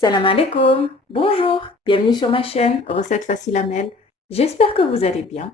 Salam alaikum, bonjour, bienvenue sur ma chaîne Recettes Faciles Amel. J'espère que vous allez bien.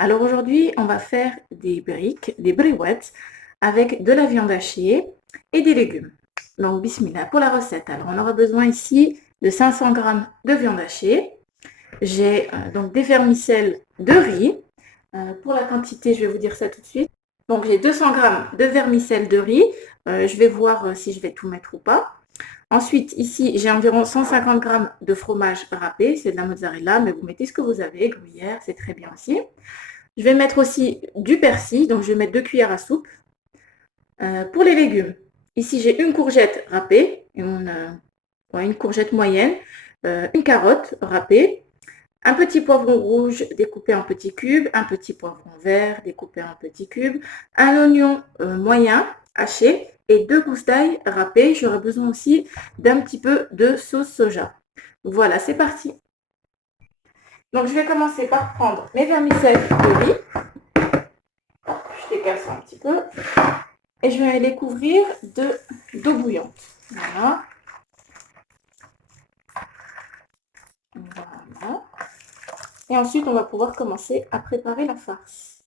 Alors aujourd'hui, on va faire des briques, des briouettes avec de la viande hachée et des légumes. Donc bismillah pour la recette. Alors on aura besoin ici de 500 g de viande hachée. J'ai donc des vermicelles de riz. Pour la quantité, je vais vous dire ça tout de suite. Donc j'ai 200 g de vermicelles de riz. Je vais voir si je vais tout mettre ou pas. Ensuite, ici, j'ai environ 150 g de fromage râpé. C'est de la mozzarella, mais vous mettez ce que vous avez. Gruyère, c'est très bien aussi. Je vais mettre aussi du persil. Donc, je vais mettre 2 cuillères à soupe. Pour les légumes, ici, j'ai une courgette râpée, une courgette moyenne, une carotte râpée, un petit poivron rouge découpé en petits cubes, un petit poivron vert découpé en petits cubes, un oignon moyen haché et 2 gousses d'ail râpées. J'aurai besoin aussi d'un petit peu de sauce soja. Voilà, c'est parti. Donc, je vais commencer par prendre mes vermicelles de riz. Je les casse un petit peu. Et je vais les couvrir d'eau bouillante. Voilà. Voilà. Et ensuite, on va pouvoir commencer à préparer la farce.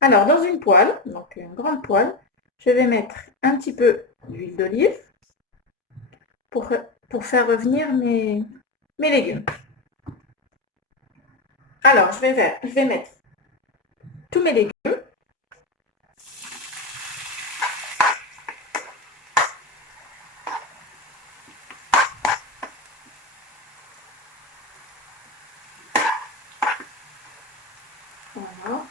Alors, dans une poêle, donc une grande poêle, je vais mettre un petit peu d'huile d'olive pour faire revenir mes légumes. Alors, je vais mettre tous mes légumes. Voilà.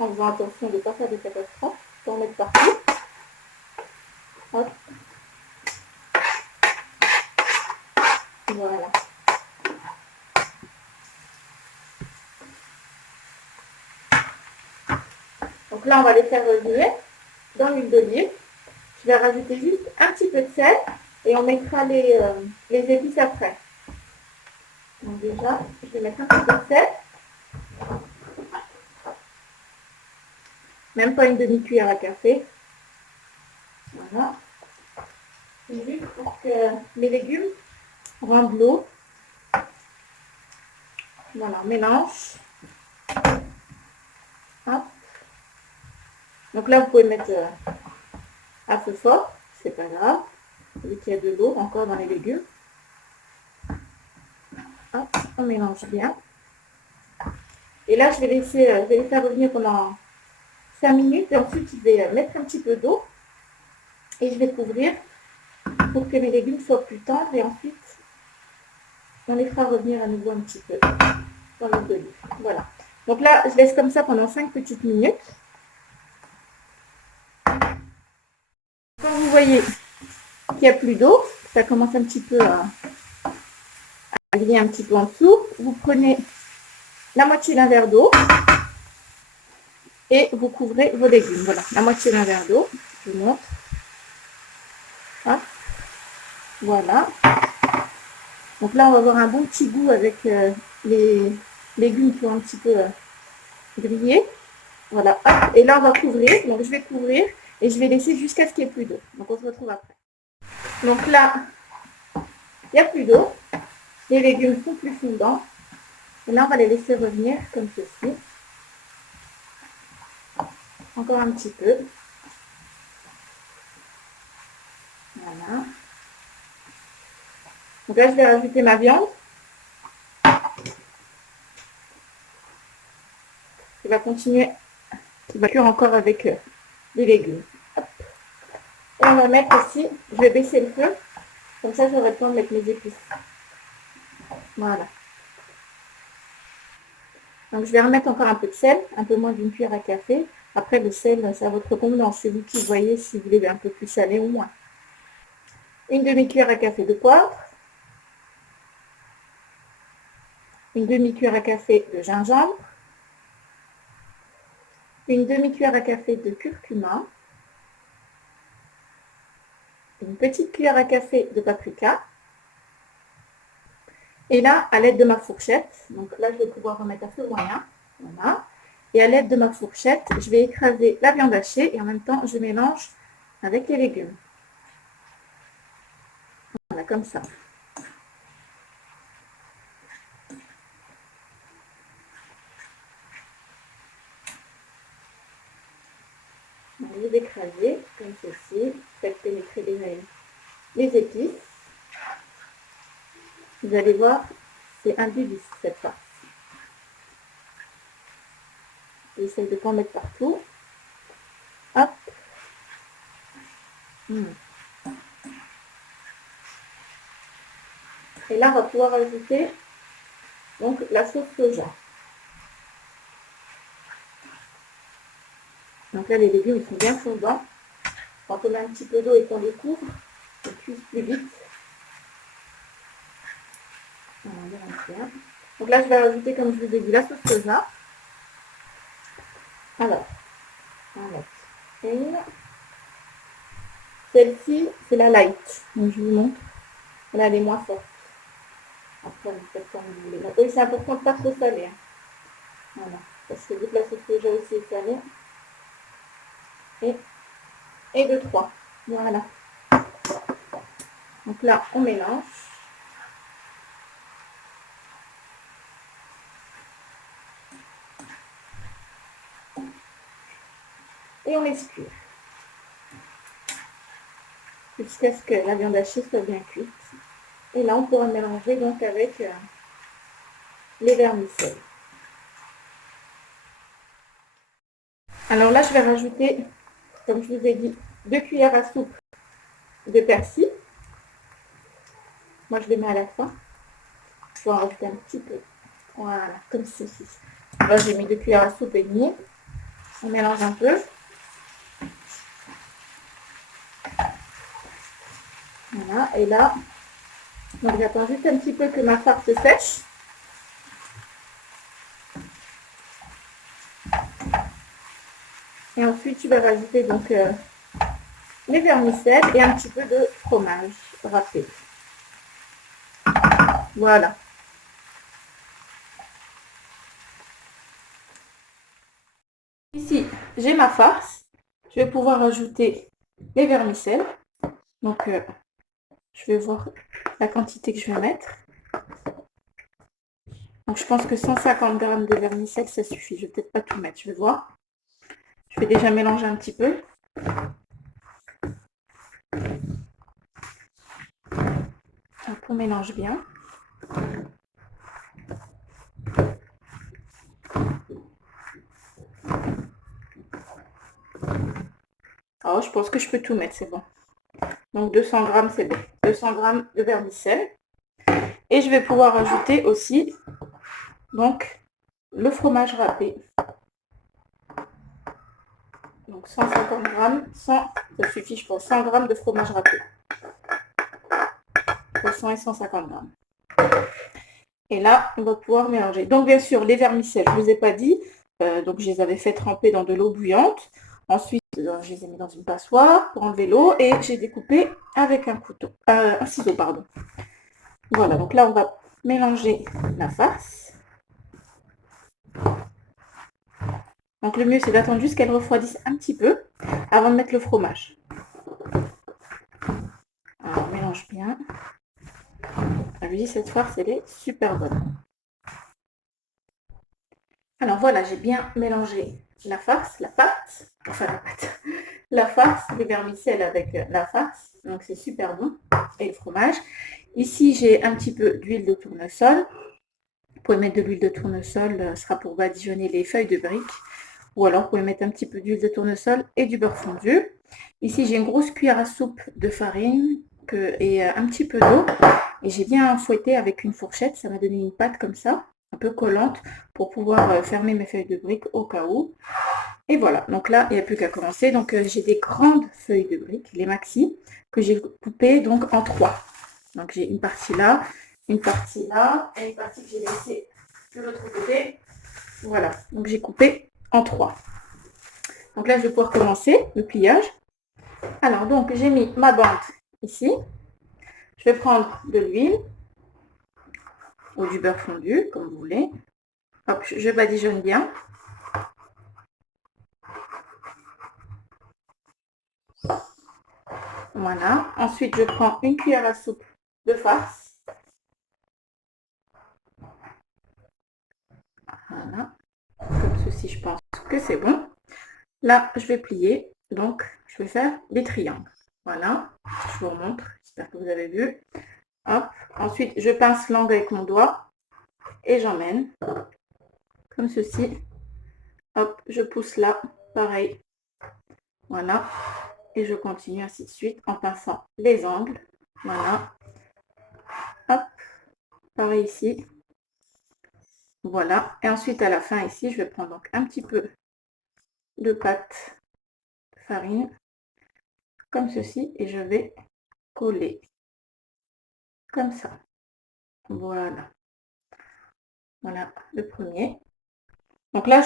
En faisant attention de ne pas faire de catastrophes, d'en mettre partout. Hop. Voilà. Donc là, on va les faire revenir dans l'huile d'olive. Je vais rajouter juste un petit peu de sel et on mettra les épices après. Donc déjà, je vais mettre un petit peu de sel. Même pas une demi-cuillère à café. Voilà. C'est juste pour que mes légumes rendent l'eau. Voilà, on mélange. Hop. Donc là, vous pouvez mettre à feu fort, c'est pas grave. Vu qu'il y a de l'eau encore dans les légumes. Hop, on mélange bien. Et là, je vais les faire revenir pendant 5 minutes. Et ensuite, je vais mettre un petit peu d'eau. Et je vais couvrir pour que mes légumes soient plus tendres. Et ensuite, on les fera revenir à nouveau un petit peu dans l'huile d'olive. Voilà. Donc là, je laisse comme ça pendant 5 petites minutes. Quand vous voyez qu'il n'y a plus d'eau, ça commence un petit peu à griller un petit peu en dessous, vous prenez la moitié d'un verre d'eau et vous couvrez vos légumes. Voilà, la moitié d'un verre d'eau. Je vous montre. Hop. Voilà. Donc là, on va avoir un bon petit goût avec les légumes qui ont un petit peu grillé. Voilà. Hop. Et là, on va couvrir. Donc, je vais couvrir et je vais laisser jusqu'à ce qu'il n'y ait plus d'eau. Donc, on se retrouve après. Donc là, il n'y a plus d'eau. Les légumes sont plus fondants. Et là, on va les laisser revenir comme ceci. Encore un petit peu. Voilà. Donc là, je vais rajouter ma viande. Je vais continuer. Je vais cuire encore avec les légumes. Hop. Et on va mettre aussi, je vais baisser le feu. Comme ça, j'aurai le temps de mettre mes épices. Voilà. Donc, je vais remettre encore un peu de sel, un peu moins d'une cuillère à café. Après, le sel, c'est à votre convenance. C'est vous qui voyez si vous voulez un peu plus salé ou moins. Une demi-cuillère à café de poivre. Une demi-cuillère à café de gingembre. Une demi-cuillère à café de curcuma. Une petite cuillère à café de paprika. Et là, à l'aide de ma fourchette, donc là, je vais pouvoir remettre à feu moyen. Voilà. Et à l'aide de ma fourchette, je vais écraser la viande hachée et en même temps, je mélange avec les légumes. Voilà, comme ça. Vous écrasez comme ceci. Faites pénétrer les épices. Vous allez voir, c'est un délice cette farce. J'essaie de ne pas en mettre partout. Hop. Et là, on va pouvoir ajouter donc la sauce soja. Donc là, les légumes ils sont bien fondants. Quand on met un petit peu d'eau et qu'on les couvre, ils cuisent plus vite. Voilà, donc là, je vais rajouter, comme je vous ai dit, la sauce soja. Alors, on va mettre une. Celle-ci, c'est la light. Donc, je vous montre. Là, elle est moins forte. Après, vous faites comme vous voulez. Donc, oui, c'est important de ne pas trop saler. Hein. Voilà. Parce que vu que la sauce soja aussi est salée. Et de 3. Voilà. Donc là, on mélange. Et on laisse cuire. Jusqu'à ce que la viande hachée soit bien cuite. Et là, on pourra mélanger donc avec les vermicelles. Alors là, je vais rajouter, comme je vous ai dit, 2 cuillères à soupe de persil. Moi, je les mets à la fin. Je vais en rajouter un petit peu. Voilà, comme ceci. Là, j'ai mis 2 cuillères à soupe et demie. On mélange un peu. Voilà, et là, donc j'attends juste un petit peu que ma farce sèche. Et ensuite, je vais rajouter donc les vermicelles et un petit peu de fromage râpé. Voilà. Ici, j'ai ma farce. Je vais pouvoir ajouter les vermicelles. Donc, je vais voir la quantité que je vais mettre. Donc, je pense que 150 g de vermicelle, ça suffit. Je vais peut-être pas tout mettre. Je vais voir. Je vais déjà mélanger un petit peu. Donc, on mélange bien. Alors, je pense que je peux tout mettre, c'est bon. Donc 200 g, c'est bon. 200 g de vermicelle. Et je vais pouvoir ajouter aussi donc le fromage râpé. Donc 150 g, ça suffit, je pense, 100 g de fromage râpé. Entre 100 et 150 g. Et là, on va pouvoir mélanger. Donc bien sûr, les vermicelles, je ne vous ai pas dit, donc je les avais fait tremper dans de l'eau bouillante. Ensuite, je les ai mis dans une passoire pour enlever l'eau et j'ai découpé avec un couteau, un ciseau, pardon. Voilà, donc là, on va mélanger la farce. Donc le mieux, c'est d'attendre juste qu'elle refroidisse un petit peu avant de mettre le fromage. Alors, on mélange bien. Je vous dis, cette farce, elle est super bonne. Alors voilà, j'ai bien mélangé la farce, la pâte, enfin la pâte, la farce, les vermicelles avec la farce. Donc c'est super bon. Et le fromage. Ici, j'ai un petit peu d'huile de tournesol. Vous pouvez mettre de l'huile de tournesol, ce sera pour badigeonner les feuilles de briques. Ou alors, vous pouvez mettre un petit peu d'huile de tournesol et du beurre fondu. Ici, j'ai une grosse cuillère à soupe de farine et un petit peu d'eau. Et j'ai bien fouetté avec une fourchette. Ça m'a donné une pâte comme ça, un peu collante, pour pouvoir fermer mes feuilles de briques au cas où. Et voilà, donc là, il n'y a plus qu'à commencer. Donc, j'ai des grandes feuilles de briques, les maxi, que j'ai coupées donc en 3. Donc, j'ai une partie là et une partie que j'ai laissée de l'autre côté. Voilà, donc j'ai coupé en 3. Donc là, je vais pouvoir commencer le pliage. Alors, donc, j'ai mis ma bande ici. Je vais prendre de l'huile ou du beurre fondu, comme vous voulez. Hop, je badigeonne bien. Voilà. Ensuite, je prends une cuillère à soupe de farce. Voilà. Comme ceci, je pense que c'est bon. Là, je vais plier. Donc, je vais faire des triangles. Voilà. Je vous remontre. J'espère que vous avez vu. Hop. Ensuite, je pince l'angle avec mon doigt et j'emmène. Comme ceci. Hop, je pousse là. Pareil. Voilà. Et je continue ainsi de suite en pinçant les angles. Voilà. Hop. Pareil ici. Voilà. Et ensuite, à la fin, ici, je vais prendre donc un petit peu de pâte de farine. Comme ceci. Et je vais coller. Comme ça. Voilà. Voilà le premier. Donc là,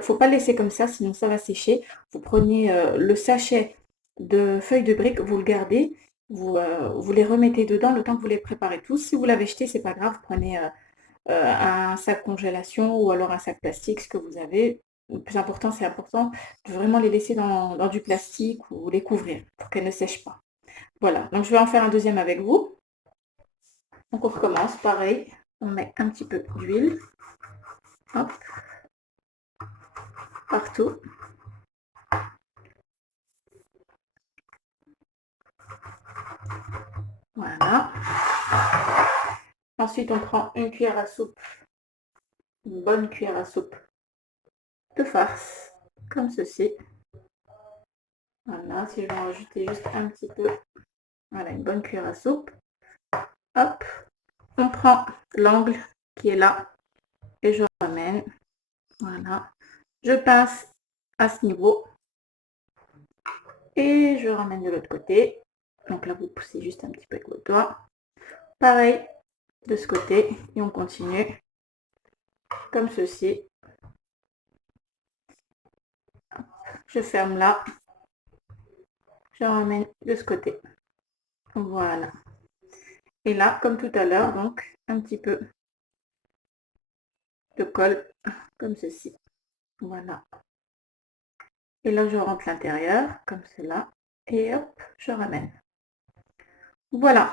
faut pas le laisser comme ça, sinon ça va sécher. Vous prenez le sachet de feuilles de briques, vous le gardez, vous les remettez dedans le temps que vous les préparez tous. Si vous l'avez jeté, c'est pas grave, prenez un sac congélation ou alors un sac plastique, ce que vous avez. Le plus important, c'est important de vraiment les laisser dans du plastique ou les couvrir pour qu'elles ne sèchent pas. Voilà, donc je vais en faire un deuxième avec vous. Donc on recommence, pareil, on met un petit peu d'huile. Hop. Partout. Voilà. Ensuite, on prend une cuillère à soupe, une bonne cuillère à soupe de farce, comme ceci. Voilà, si je vais en rajouter juste un petit peu, voilà, une bonne cuillère à soupe. Hop, on prend l'angle qui est là et je ramène. Voilà, je pince à ce niveau et je ramène de l'autre côté. Donc là, vous poussez juste un petit peu avec votre doigt. Pareil de ce côté et on continue comme ceci. Je ferme là, je ramène de ce côté. Voilà. Et là, comme tout à l'heure, donc un petit peu de colle comme ceci. Voilà. Et là, je rentre l'intérieur comme cela. Et hop, je ramène. Voilà.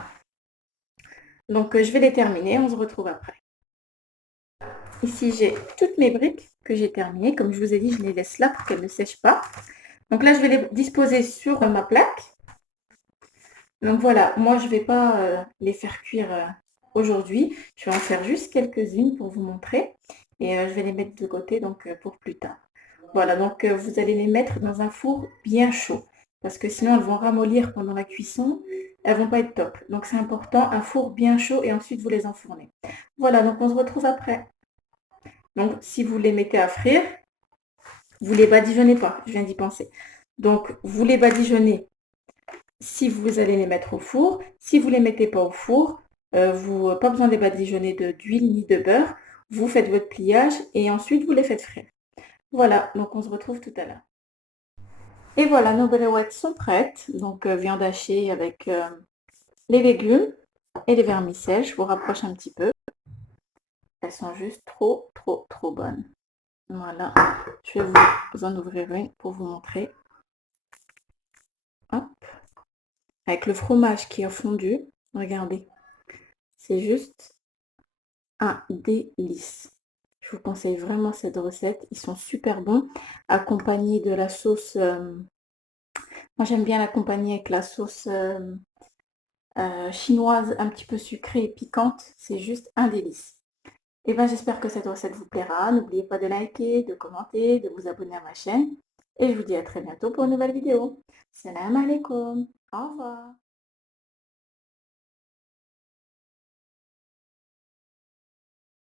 Donc, je vais les terminer. On se retrouve après. Ici, j'ai toutes mes briques que j'ai terminées. Comme je vous ai dit, je les laisse là pour qu'elles ne sèchent pas. Donc là, je vais les disposer sur ma plaque. Donc voilà, moi, je ne vais pas les faire cuire aujourd'hui. Je vais en faire juste quelques-unes pour vous montrer. Et je vais les mettre de côté donc pour plus tard. Voilà, donc vous allez les mettre dans un four bien chaud. Parce que sinon, elles vont ramollir pendant la cuisson. Elles vont pas être top. Donc c'est important, un four bien chaud et ensuite vous les enfournez. Voilà, donc on se retrouve après. Donc si vous les mettez à frire, vous les badigeonnez pas. Je viens d'y penser. Donc vous les badigeonnez si vous allez les mettre au four. Si vous ne les mettez pas au four, vous pas besoin de les badigeonner d'huile ni de beurre. Vous faites votre pliage et ensuite vous les faites frire. Voilà, donc on se retrouve tout à l'heure. Et voilà, nos brouettes sont prêtes. Donc viande hachée avec les légumes et les vermicelles. Je vous rapproche un petit peu. Elles sont juste trop, trop, trop bonnes. Voilà, je vais vous en ouvrir une pour vous montrer. Hop. Avec le fromage qui est fondu. Regardez, c'est juste un délice. Je vous conseille vraiment cette recette. Ils sont super bons. Accompagnés de la sauce. Moi, j'aime bien l'accompagner avec la sauce chinoise un petit peu sucrée et piquante. C'est juste un délice. Et bien, j'espère que cette recette vous plaira. N'oubliez pas de liker, de commenter, de vous abonner à ma chaîne. Et je vous dis à très bientôt pour une nouvelle vidéo. Salam alaikum. Au revoir.